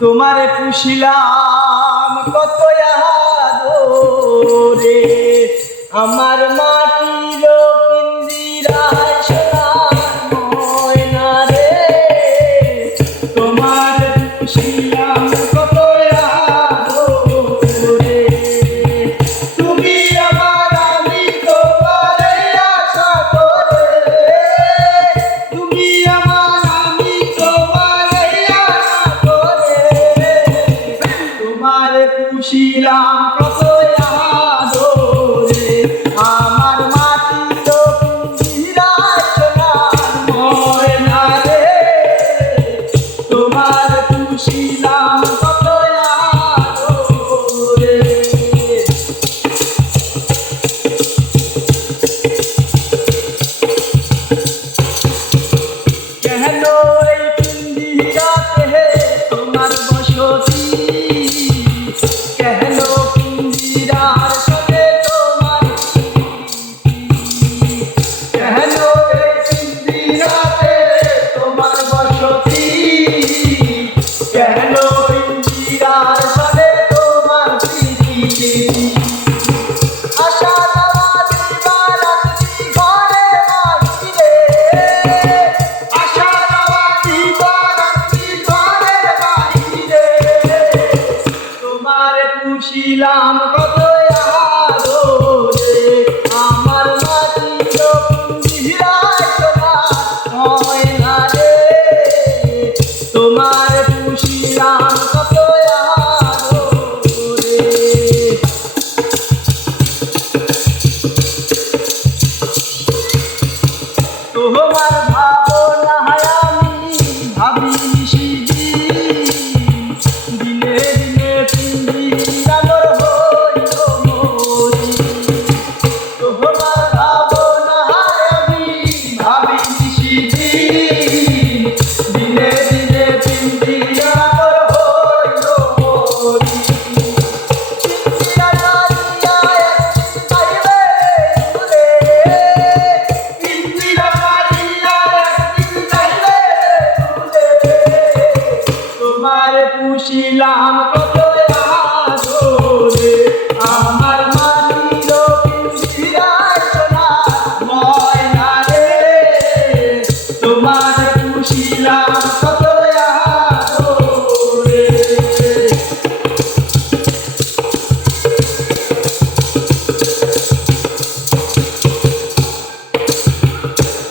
তোমারে পুষিলাম কত আদরে, আমার মাটির পিঞ্জিরায় সোনার ময়না রে। তোমারে পুষিলাম কত আদরে, তুমি আমার আমি তোমারে আশা করে, তুমি আমার আমি তোমারে আশা করে, তোমারে পুষিলাম কত আদরে, আমার মাটির পিঞ্জিরায় সোনার ময়না রে। তোমারে পুষিলাম কত আদরে। কেন এই পিঞ্জিরাতে তোমার বসতি, কেন পিঞ্জিরার সাথে তোমার প্রীতি, কেন এই পিঞ্জিরাতে তোমার বসতি, কেন পিঞ্জিরার সাথে তোমার প্রীতি। আশা দেওয়া দিবা রাত্রি ঘরে বাহিরে, আশা দেওয়া দিবা রাত্রি ঘরে বাহিরে, তোমারে পুষিলাম কত আদরে, আমার মাটির পিঞ্জিরায় সোনার ময়না রে। তোমারে পুষিলাম কত আদরে। তোমার ভাবনায় আমি ভাবি নিশিদিন, দিনে দিনে পিঞ্জিরানোর হইল মরি। তোমার ভাবনায় আমি ভাবি নিশিদিন, দিনে দিনে পিঞ্জিরানোর হইল মরি। তোমারে পুষিলাম কত আদরে, আমার মাটির পিঞ্জিরায় সোনার ময়না রে। তোমারে পুষিলাম কত আদরে।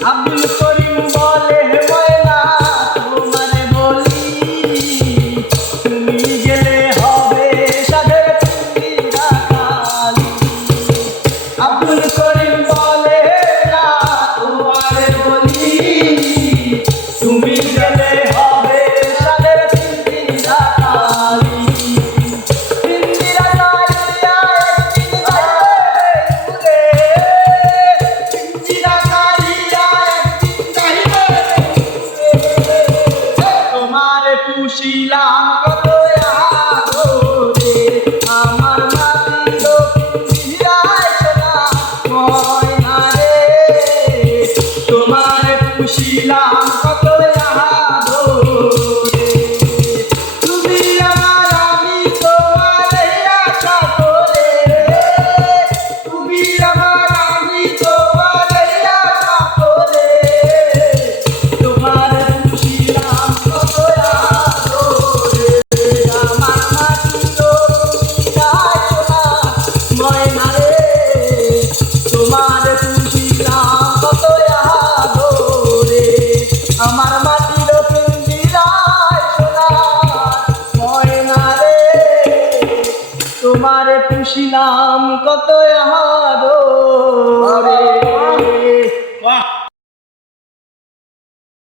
আব্দুল করিম বলে ময়না তোমারে বলি, তুমি গেলে হবে সাধের পিঞ্জিরা খালি। আব্দুল করিম বলে না তোমারে বলি, তুমি গেলে হবে সাধের পিঞ্জিরা খালি। পিঞ্জিরা কালিয়া একদিন যাইবে উড়ে, পিঞ্জিরা কালিয়া একদিন যাইবে উড়ে। তোমারে পুষিলাম কত আদরে, আমার মাটির পিঞ্জিরায় সোনার ময়না রে। তোমারে পুষিলাম কত আদরে, তুমি আমার আমি তোমারে আশা করে, তুমি আমার আমি তোমারে আশা করে, তোমারে পুষিলাম কত আদরে, আমার মাটির পিঞ্জিরায় সোনার ময়না রে। তোমারে পুষিলাম কত আদরে, আমার মাটির পিঞ্জিরায় সোনার ময়না রে। তোমারে পুষিলাম কত আদরে।